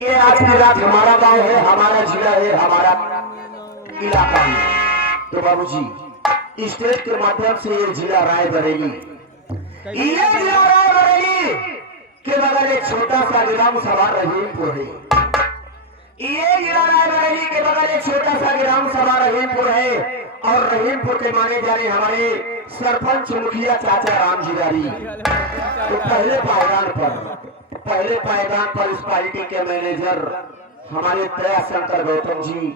ये आज की रात हमारा गांव है, हमारा जिला है, हमारा इलाका है। तो बाबूजी स्टेज के माध्यम से ये जिला रायबरेली, ये जिला रायबरेली के बगल एक छोटा सा ग्राम सभा रहीमपुर है। ये जिला रायबरेली के बगल एक छोटा सा ग्राम सभा रहीमपुर है और रहीमपुर के माने जाने हमारे सरपंच मुखिया चाचा राम जिलारी। तो पहले पायदान पर इस पार्टी के मैनेजर हमारे दया शंकर गौतम जी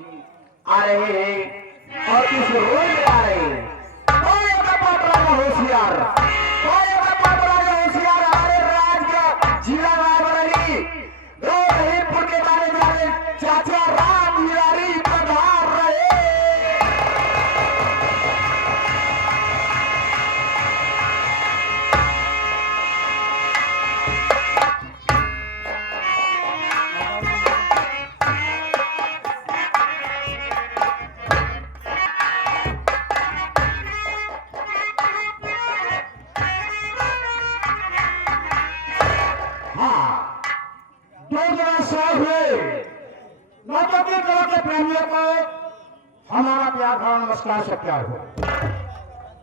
आ रहे हैं और इस रोड में आ रहे हैं। होशियार हमारे राज्य का जिला रायबरेली रहीमपुर के माने जाने चाचा राम जिलारी पधार रहे। प्रेमियों को हमारा प्यार भरा नमस्कार से प्यार हो।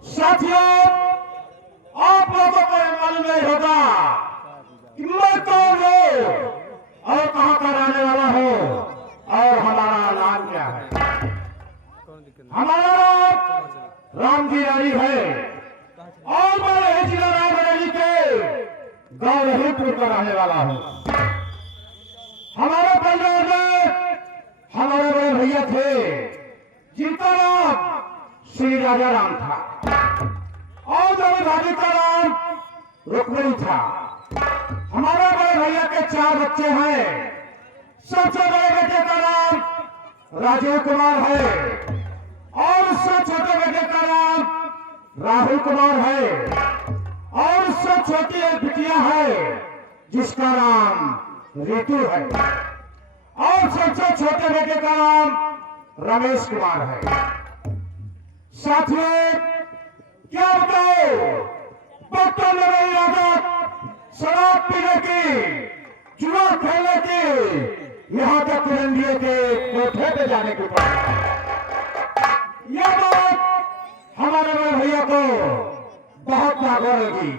साथियों, आप लोगों को यह मालूम नहीं होगा कि मैं कौन हूं और कहां का रहने वाला हूं और हमारा नाम क्या है। हमारा नाम राम जिलारी है और मैं जिला रायबरेली के गांव रहीमपुर का रहने वाला हूं। हमारे परिवार में हमारे बड़े भैया थे जिनका नाम श्री राजा राम था और मेरी भाभी का नाम रुक्मिणी था। हमारे बड़े भैया के 4 बच्चे हैं। सबसे बड़े बेटे का नाम राजीव कुमार है और उससे छोटे बेटे का नाम राहुल कुमार है और उससे छोटी एक बिटिया है जिसका नाम रितु है और सबसे छोटे बेटे का नाम रमेश कुमार है। साथियों, क्या बताओ, बच्चों में रही आदत शराब पीने की, जुआ खेलने की, यहाँ तक एनडीए के कोठे पे जाने की यह बात हमारे बड़े भैया को बहुत नागो लगी।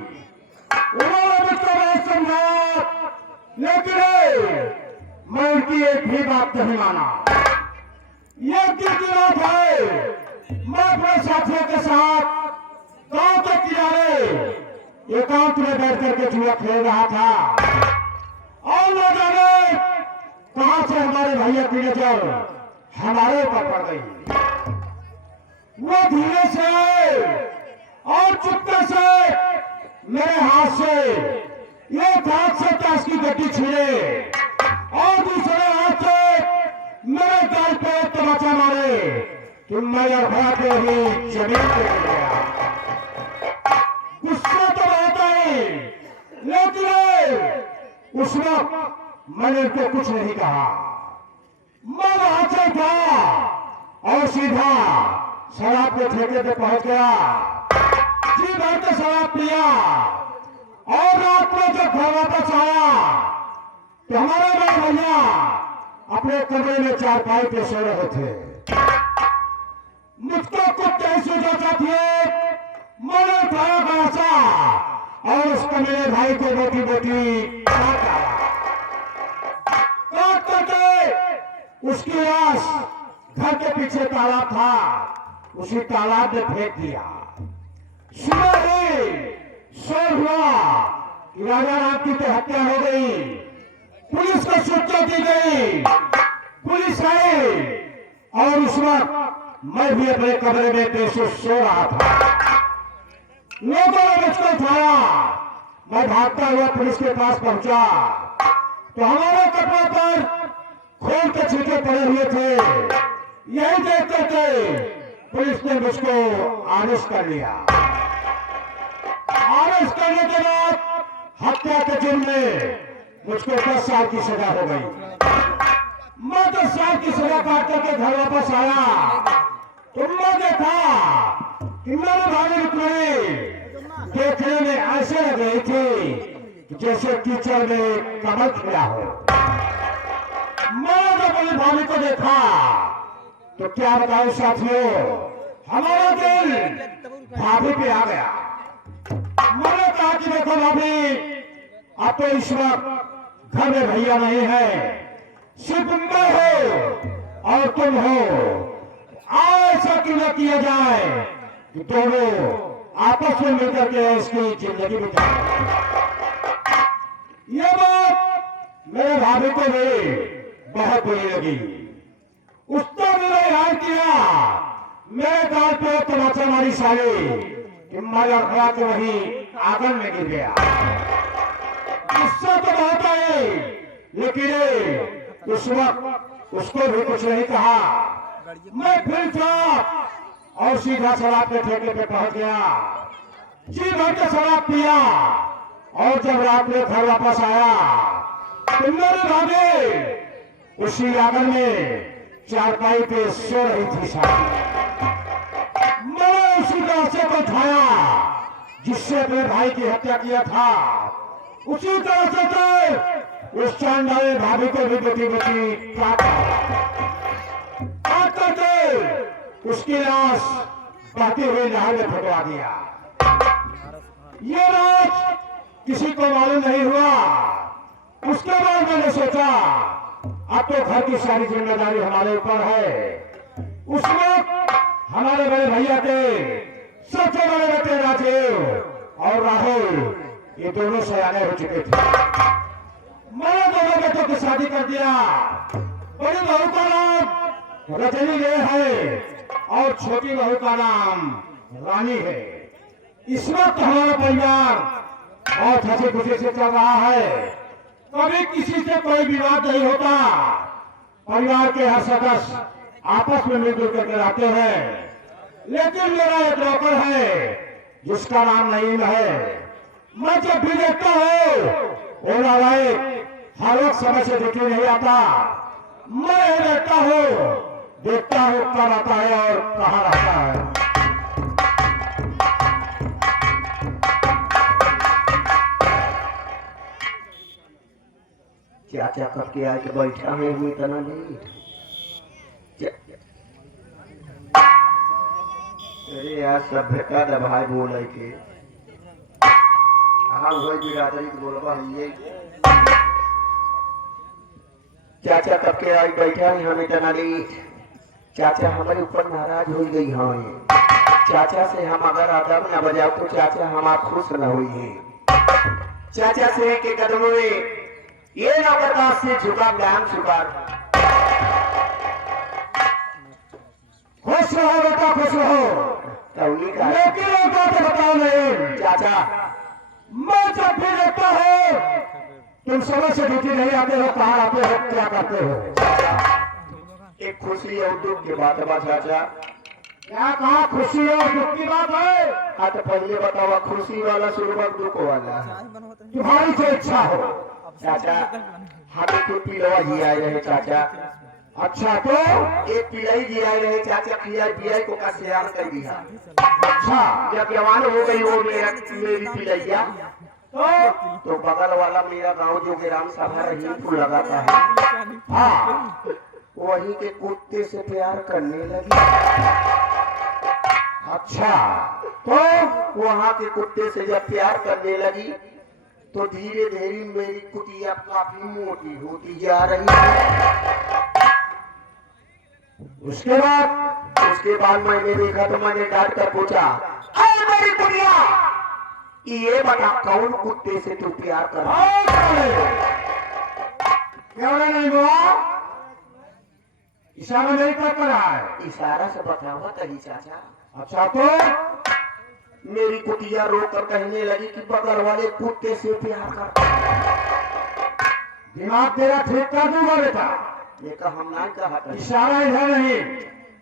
उन्होंने मुझको बहुत समझाया लेकिन मैं उनकी एक भी बात नहीं माना। ये दिन की रात है, मैं अपने साथियों के साथ गांव के किनारे एकांत में बैठ करके जुआ खेल रहा था और न जाने कहां से हमारे भैया की नजर हमारे ऊपर पड़ गई। वो धीरे से और चुपके से मेरे हाथ से एक हाथ से ताश की गड्डी छीने और दूसरे हाथ से मेरे गाल पे तमाचा मारे कि मैं अरबा के ही जमीन पे गिर गया। गुस्सा तो रहता ही, लेकिन उस वक्त मैंने उनको कुछ नहीं कहा। मैं वहां से था और सीधा शराब के ठेके पे पहुंच गया। जी भर के शराब पिया और रात में जब घर वापस आया तो हमारे बड़े भैया अपने कमरे में चारपाई पे सो रहे थे। मुझको कुछ नहीं सूझा थे, मैंने उठाया गासा और उस कमरे भाई को मोटी मोटी काट आया। काट करके उसकी लाश घर के पीछे तालाब था, उसी तालाब में फेंक दिया। सुबह ही शोर हुआ कि राजा राम की तो हत्या हो गई। पुलिस को सूचना दी गई, पुलिस आई और उस वक्त मैं भी अपने कमरे में बेसुध सो रहा था। लोगों ने मुझको उठाया, मैं भागता हुआ पुलिस के पास पहुंचा तो हमारे कपड़ों पर खून के छींटे पड़े हुए थे। यही देखते थे पुलिस ने मुझको आदेश कर लिया। आदेश करने के बाद हत्या के जुर्म में मुझको 10 साल की सजा हो गई। मैं 10 साल की सजा काट करके घर वापस आया तो मैं देखा कि मेरी भाभी रुक्मिणी देखने में ऐसे लग रही थी जैसे कीचड़ में कमल खिला हो। मैंने जब अपनी भाभी को देखा तो क्या बताऊं साथियों, हमारा दिल भाभी पे आ गया। मैंने कहा कि देखो भाभी, अब तो इस वक्त घर में भैया नहीं है, सिर्फ मैं हो और तुम हो। ऐसा क्यों न किया जाए कि दोनों आपस में मिलकर के इसकी जिंदगी बिताएं। ये बात मेरे भाभी को भी बहुत बुरी लगी। उसने मेरा इलाज किया, मेरे गाल पे तमाचा मारी साली कि मैं लड़खड़ा के वही आंगन में गिर गया। गुस्सा तो बहुत आई, लेकिन उस वक्त उसको भी कुछ नहीं कहा। मैं फिर था और सीधा शराब के ठेके पे पहुंच गया। जी भर के शराब पिया और जब रात में घर वापस आया तो मेरे भाभी उसी आंगन में चारपाई पे सो रही थी साहब। मैंने उसी रास्ते को उठाया जिससे अपने भाई की हत्या किया था। उसी तरह से उस चांडाले भाभी को भी बेटी बेटी काट करके उसकी लाश बहती हुई नहर में फेंकवा दिया। ये राज किसी को मालूम नहीं हुआ। उसके बाद मैंने सोचा अब तो घर की सारी जिम्मेदारी हमारे ऊपर है। उस वक्त हमारे बड़े भैया के सबसे बड़े बेटे राजीव और राहुल ये दोनों सयाने हो चुके थे। मैंने दोनों बेटों की शादी कर दिया। बड़ी बहू का नाम रजनी ले है और छोटी बहू का नाम रानी है। इस वक्त हमारा परिवार बहुत हंसी खुशी से चल रहा है। कभी किसी से कोई विवाद नहीं होता। परिवार के हर सदस्य आपस में मिलजुल करके रहते हैं। लेकिन मेरा एक नौकर है जिसका नाम नईम है। मैं जब भी देखता हूँ ओला भाई हर वक्त समय से ड्यूटी नहीं आता। मैं देखता हूँ कब आता है और कहाँ रहता है। चाचा कब के आके बैठा है हुई तना लेट। अरे यार सभ्यता दबाए बोले के हाँ वही बिरादरी के बोलबा ये चाचा कब के आके बैठा है हमें तना लेट। चाचा हमारे ऊपर नाराज हो गई हैं। चाचा से हम अगर आदम न बजाओ तो चाचा हम आप खुश न हुई हैं। चाचा से के कदमों में ये नौकरदार से झुका ज्ञान झुका। खुश रहो बेटा, खुश रहो। लेकिन एक बात बताओ नहीं चाचा, मैं जब भी देखता हूँ तुम समय से ड्यूटी नहीं आते हो, कहाँ आते हो, क्या करते हो। एक खुशी और दुख की बात है चाचा। क्या कहा खुशी और दुख की बात है? हाँ तो पहले बताओ खुशी वाला शुरुआत दुख वाला तुम्हारी जो इच्छा हो। चाचा हमें तो पिलवा जी आए रहे चाचा। अच्छा तो एक पिलाई जी आए रहे चाचा। पिलाई को का शेयर कर दिया। अच्छा जब जवान हो गई वो मेरी पिलैया तो बगल वाला मेरा गांव जो ग्राम सभा रही फूल लगाता है। हाँ वही के कुत्ते से प्यार करने लगी। अच्छा तो वहाँ के कुत्ते से जब प्यार करने लगी तो धीरे धीरे मेरी कुतिया काफी मोटी होती जा रही है। उसके बाद मैंने देखा तो मैंने डांट कर पूछा, अरे मेरी कुतिया ये बता कौन कुत्ते से तू प्यार कर रहा है? क्यों नहीं हुआ? इशारा नहीं कर रहा है। इशारा से बतावा कही चाचा। अच्छा तो मेरी कुतिया रोक कर कहने लगी कि बगल वाले कुत्ते से प्यार कर। दिमाग तेरा ठीक कर दूंगा बेटा। ये कहा हम ना कहा था। इशारा इधर नहीं।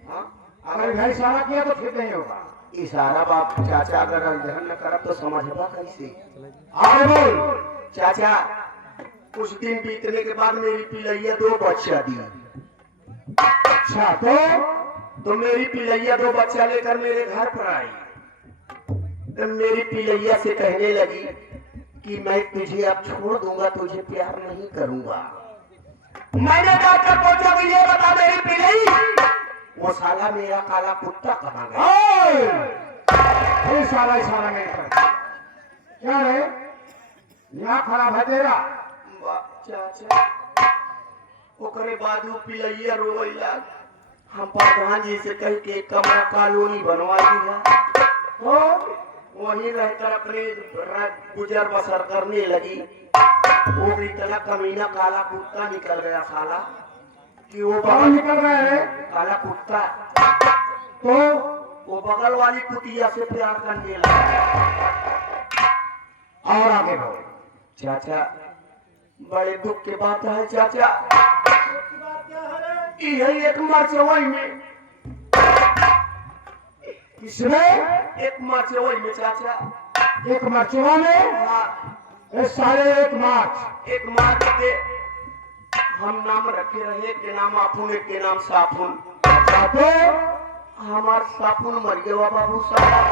हाँ? अगर इधर इशारा किया तो ठीक नहीं होगा। इशारा बाप चाचा अगर इधर न करब तो समझबा कैसे? आगे बोल। चाचा कुछ दिन बीतने के बाद मेरी पिलैया 2 बच्चा दी। अच्छा तो मेरी पिलैया 2 बच्चा लेकर मेरे घर पर आई। तो मेरी पिलैया से कहने लगी कि मैं तुझे अब छोड़ दूंगा, तुझे प्यार नहीं करूंगा। मैंने डॉक्टर पूछा कि ये बता मेरी पिलई वो साला मेरा काला कुत्ता कहाँ गया? फिर साला इशारा नहीं कर क्या रे यहाँ खराब है तेरा चाचा ओकरे बाजू पिलैया रोइला हम प्रधान जी से कह के कमरा कॉलोनी बनवा दिया तो वहीं रहकर अपने गुजर बसर करने लगी। वो इतना कमीना काला कुत्ता निकल गया साला कि वो कौन निकल रहा है? काला कुत्ता तो वो बगल वाली कुतिया से प्यार करने लगा। और आगे बढ़ो चाचा बड़े दुख की बात है चाचा, यही एक मरचवई में किसमें? एक मरचवई में चाचा एक मरचुआ में हाँ, ये सारे एक मार्च एक मार्च के हम नाम रखे रहे के नाम आपुन एक के नाम सापुन। तो हमार सापुन मर गया बाबू साहब।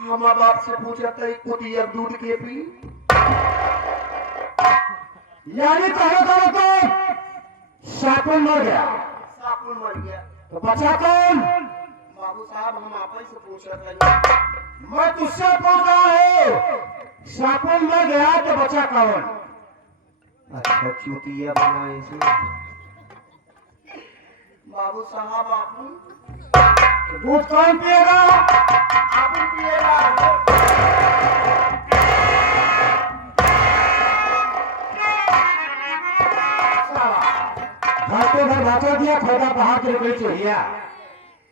हम बाप से पूछा था कुतिया दूध के पी यानी कहो तो सापुन मर गया सापुन मर गया तो बचा कौन? बाबू साहब हम आप ही से पूछा था। मैं तुझसे पूछ रहा हूँ सापुन मर गया तो बचा कौन? अच्छा चूतिया बनाए से बाबू साहब आप दूध कौन पिएगा? आप पिएगा। घाटे भर बचा दिया खोदा बाहर के कोई चाहिए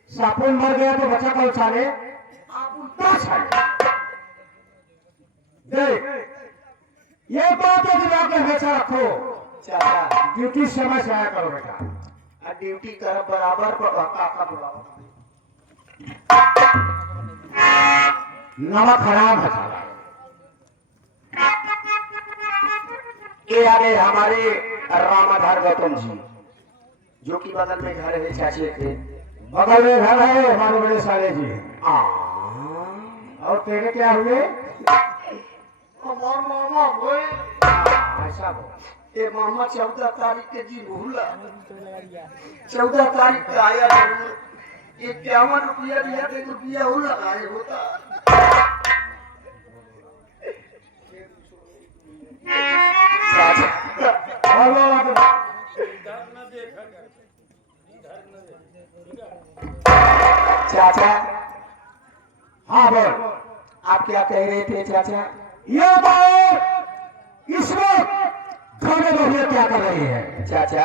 सापुन मर गया तो बचा कौन छाले? आप क्या छाले? देख ये बात है दिमाग में हमेशा रखो चाचा ड्यूटी समय से आया करो बेटा। ड्यूटी कर बराबर काका बुलाओ। नमक खराब है साला। ये आ गए हमारे रामाधार गौतम जी जो कि बगल में घर है चाचे के बगल में घर है हमारे बड़े साले जी। आ, और तेरे क्या हुए? हमार मामा हुए ऐसा हो ये मामा 14 तारीख के जी भूला 14 तारीख का आया जरूर। 51 रुपया दिया 1 रुपया और लगाए होता। चाचा हाँ बोल। आप क्या कह रहे थे चाचा? ये बात इस वक्त घर में बहुएं क्या कर रही है? चाचा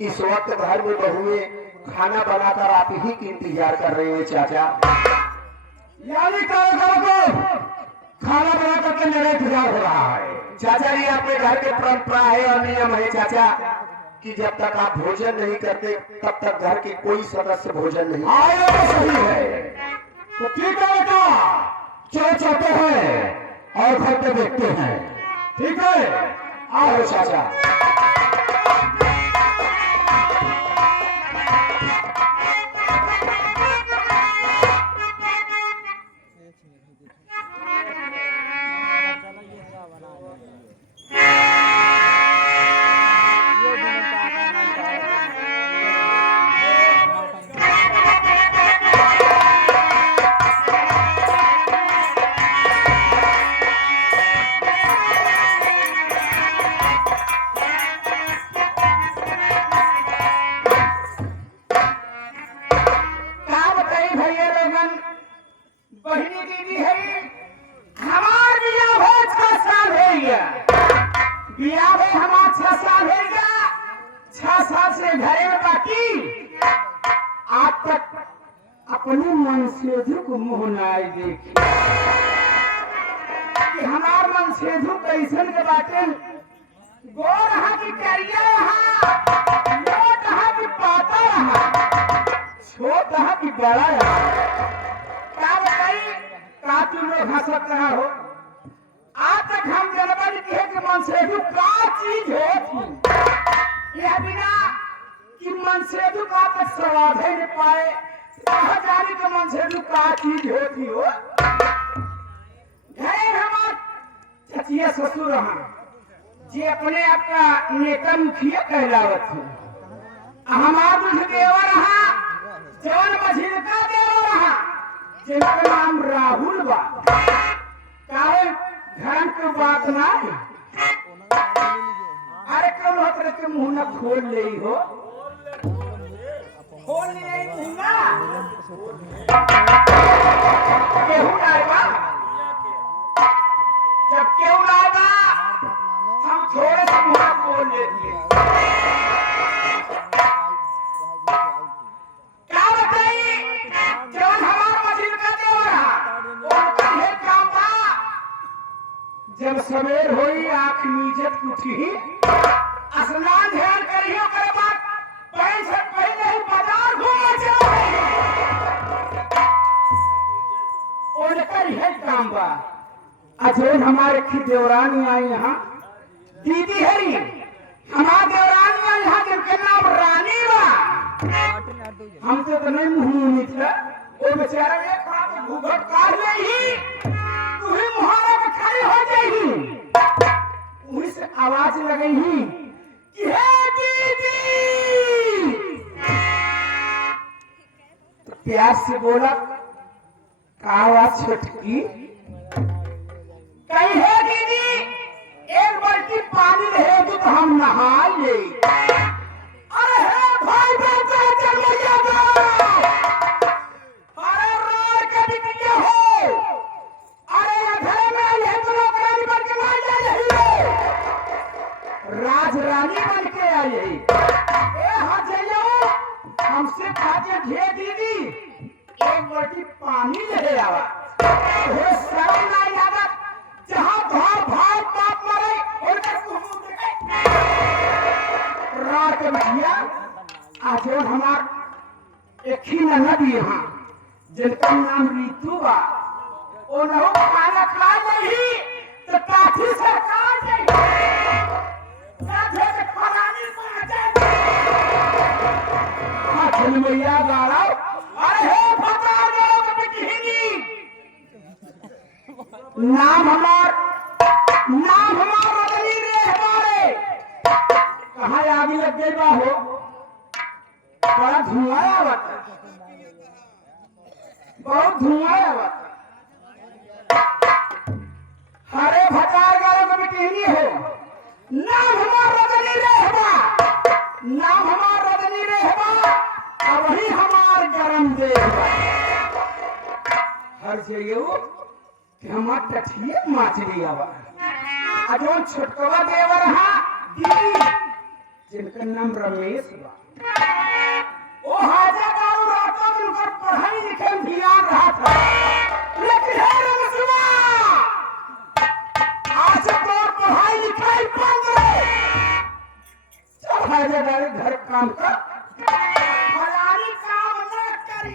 इस वक्त घर में बहुएं खाना बनाकर आप ही की इंतजार कर रहे हैं चाचा। यानी कार्यक्रम को खाना बना करके मेरा इंतजार हो रहा है। चाचा ये आपके घर के परंपरा है और नियम है चाचा कि जब तक आप भोजन नहीं करते तब तक घर के कोई सदस्य भोजन नहीं। आए तो सही है तो ठीक है बेटा चलो चलते हैं और घर पे देखते हैं। ठीक है आओ चाचा। बहिनी दीदी है हमार बिया हो 6 साल हो गया। बिया हो हमार 6 साल हो गया। 6 साल से घरे में बाकी आज तक अपने मन से को मुंह नहीं देखी कि हमार मन से कैसन के बाटे गोर रहा कि करिया रहा मोट रहा कि पाता रहा छोट रहा कि बड़ा रहा। क्या बताई का तुम लोग हंसत रहा हो? आज तक हम जनवरी के कि मन से का चीज होती यह बिना कि मन से का तक स्वाद ही नहीं पाए कहा जाने के मन से का चीज होती हो। घर हमार चचिया ससुर रहा जे अपने आपका नेता मुखिया कहलावत है हमार दूध देवर रहा जवन मझिलका देवर रहा जिनका नाम राहुल बा काहे धर्म के बात ना अरे कौन होत रे के मुंह ना खोल ले हो खोल ले मुंह ना केहू आएगा जब केहू आएगा हम थोड़े से मुंह खोल लेंगे क्या बताइए जब हमारा मशीन का देवर उनका है काम बा जब सवेर होई आंख नीजत उठी स्नान ध्यान करियो करे बाद पैन से पहले ही बाजार घूमने चलो उनका है काम बा अजय हमारे की देवरानी आई यहाँ दीदी हरी हमारे देवरानी आई यहाँ जिनके नाम रानी बा हम तो नहीं मुंह निकला वो बेचारा एक हाथ घूंघट काट ले ही तू ही मुहारे में खड़ी हो जाएगी वहीं से आवाज लगी ही कि हे दीदी तो प्यार से बोला का आवाज छटकी कहीं है दीदी एक बाल्टी पानी रहे तो हम नहा ले अरे हे भाई बच्चा चल गया अरे रोड के बिटिया हो अरे घर में ये तो नौकरानी बन के नहीं जा रही राज रानी बन के आई है ए हाँ जाइयो हमसे खाते घे दीदी एक बाल्टी पानी ले आवा वो शर्म नहीं आवत जहाँ घर भाई बाप मरे उनका कुहू देखे रात के बिटिया आज हमार एक ही नदी यहाँ जिनका नाम रीतू बा ओ नहो खाना खा नहीं तो काठी सरकार नहीं साथे के फरानी पा जाए हाथन मैया गाड़ा अरे हे बता दो के बिटिनी नाम हमार रजनी रे हमारे कहाँ आगे लग गई बा हो बड़ा धुआं आवत बहुत धुआं आवत हरे भटार गालों को बिटहनी हो नाम हमार रजनी रहबा नाम हमार रजनी रहबा अब वही हमार गरम देवा हर जइयो कि हमार टठिए माचली आवा अजोन छोटकवा देवर हा दीदी जिनका नाम रमेश बा ओ हाजा गाँव रातों में उनका पढ़ाई लिखे में ध्यान रहा था लेकिन है रमेशवा आज तो पढ़ाई लिखाई बंद है चल हाजा गाँव घर काम कर फलानी काम न करी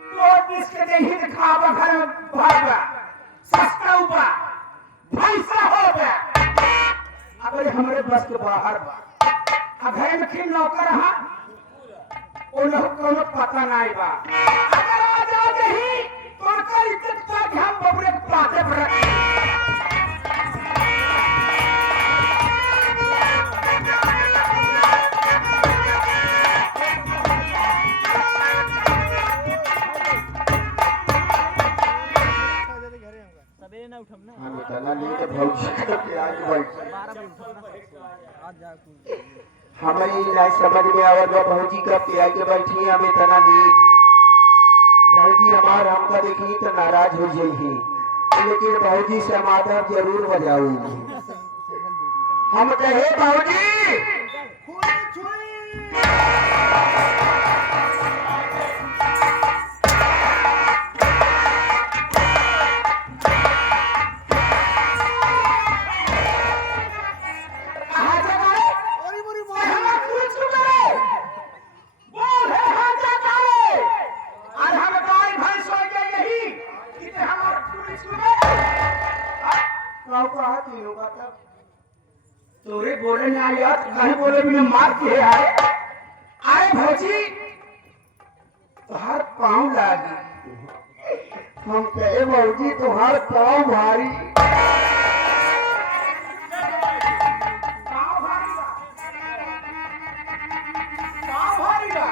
तो इसके दे ही दिखावा घर में भागा सस्ता उपा भैंसा हो गया अगर हमारे बस के बाहर बा घर में खिन नौकर हा ओ लोग कोनो पता नहीं बा अगर आ जाओ नहीं तो कर इज्जत का हम बबरे के पाते पर हम इतना लेट भौजी का प्यार बैठ हमें नहीं समझ में आवत बा भौजी का प्यार के बैठी हम इतना लेट भौजी हमार हमका देखी तो नाराज हो जाई लेकिन भौजी से माधव जरूर बजाऊ हम कहे भौजी तोरे बोले ना आया कहीं बोले भी मार के आए अरे भौजी तो हर पाँव लागी हम कहे भौजी तुम्हार पाँव भारी। पाँव भारी बा। पाँव भारी बा।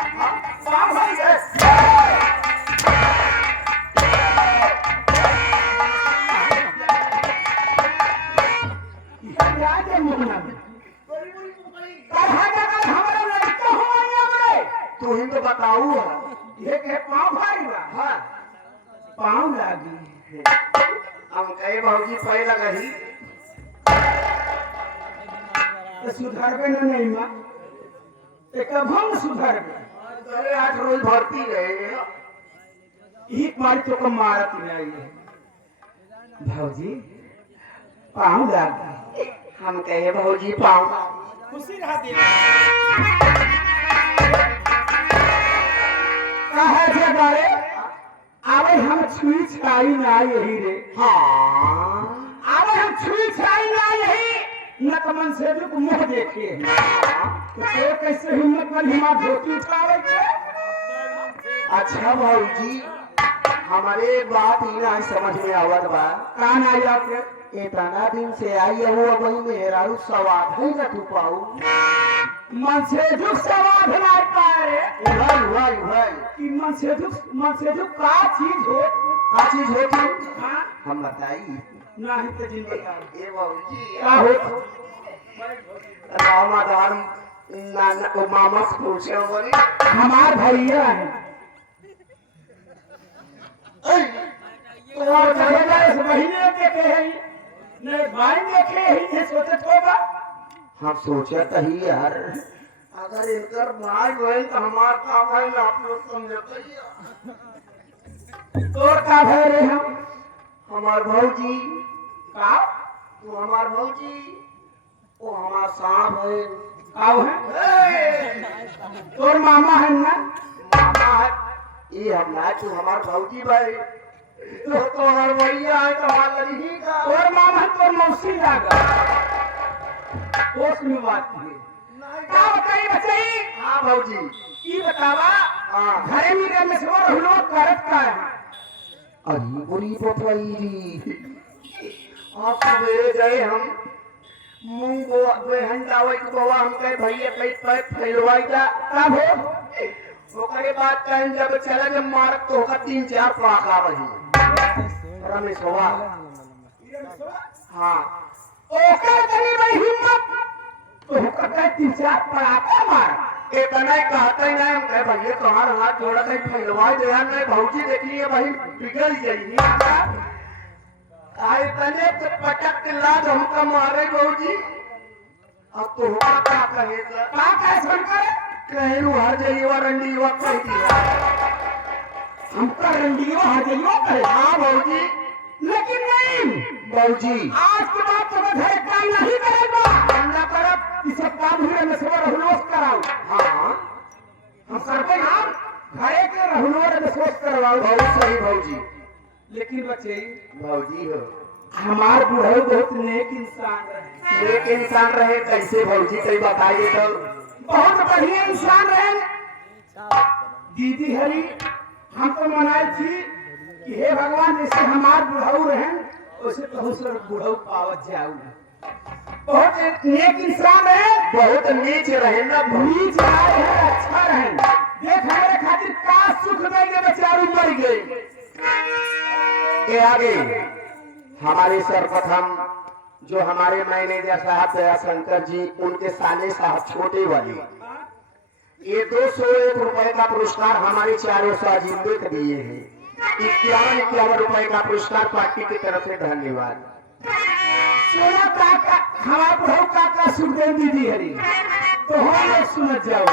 पाँव भारी बा। इधर जाके मुन्ना में। कहाँ जाकर हमारा लड़का हुआ यहाँ पे? तू ही तो बताऊ ये के पाँव भारी बा। हाँ पाँव लागी। हम कहे भौजी पहले लगही तो सुधरबे न नहीं माँ। ते कब हम सुधरबे? अरे 8 रोज भर्ती रहे। एक मारी तो को मारत नहीं आई है। भौजी पाँव लागी। हम कहे भौजी पाँव खुशी रहा दे। कहा जे बारे आवे हम छुई छाई ना यही रे। हाँ आवे हम छुई छाई ना यही न तो मन से भी मुंह देखे। तो कैसे हिम्मत वाली हिम्मत धोती उठावे के? अच्छा भौजी हमारे एक बात ही ना समझ में आवत बा। कान आई आपके इतना दिन से आई है वो वही मेहरारू सवाद है ना तू पाऊ। मन से दुख सवाद ना पाए। उहल कि मन से दुख का चीज हो? का चीज होती हाँ? हम बताई नहीं तो जिंदगी ए भौजी का हो? रामादार नाना को मामा से पूछे बोली हमार भैया है। तो जगह इस महीने देखे हैं नहीं भाई देखे हैं ये सोचे होगा। हम सोचा तही यार अगर इनकर भाई बहन तो हमार का भाई आप लोग समझते तोर का भय रे हम हमार भौजी का तू हमार भौजी वो हमार सांप है आओ है तोर मामा है ना? मामा है ये हम ना तू हमार भौजी भाई तो हमार भैया है तो हमार लड़की का तोर मामा है तोर मौसी लागा। उसमें बात है क्या बताई बच्चे? हाँ भौजी की बतावा हाँ घरे में रहने से और लोग करत का है। अरे बुरी पपैरी आप सवेरे गए हम मुंह को हंडावे को बाबा हम कहे भैया कहीं पैप फैलवाई था तब हो ओकरे बाद कहीं जब चला जब मारत तो होगा 3-4 पाका रही रमेश हुआ हाँ ओकर करी भाई हिम्मत तो होकर कहीं 3-4 पड़ाका मार। इतना ही कहते ही नहीं हम कहे भैया तुम्हारा हाथ जोड़ा कहीं फैलवाई दे नहीं भौजी देखिए भाई पिघल जाइए इतने तो पटक के लाद हमका मारे भौजी अब तो होगा क्या कहे सर का कैसे करे? कहे रू हर जाइए रंडी युवा कह दिया हमका रंडियो हाजियो करे। हाँ भौजी लेकिन नहीं भौजी आज के बाद तो मैं घर काम नहीं करेगा। ना करब इस काम हुए में सब रहलोस कराओ। हाँ हम करबे नाम घरे के रहलोर में सोच करवाओ। बहुत सही भौजी लेकिन बच्चे भौजी हो हमार बुढ़ऊ बहुत नेक इंसान रहे। नेक इंसान रहे कैसे भौजी कहीं बताइए तो बहुत बढ़िया इंसान रहे। दीदी हरी हम तो मनाई थी कि हे भगवान जैसे हमार बुढ़ऊ रहे वैसे तो सर बुढ़ऊ पावत जाऊ। बहुत नेक इंसान रहे। बहुत नीच रहे ना नीच आए हैं अच्छा रहे। देख हमारे खातिर का सुख देंगे बेचारू मर गए। के आगे हमारे सर्वप्रथम जो हमारे मैनेजर साहब दयाशंकर जी उनके साले साहब छोटे वाले ये 201 रुपए का पुरस्कार हमारे चारों साजिंदे को दिए हैं। 51 रुपए का पुरस्कार पार्टी की तरफ से धन्यवाद। सोना काका हमारा बुढ़ऊ काका सुखदेव दीदी हरी तो हम लोग सुन जाओ।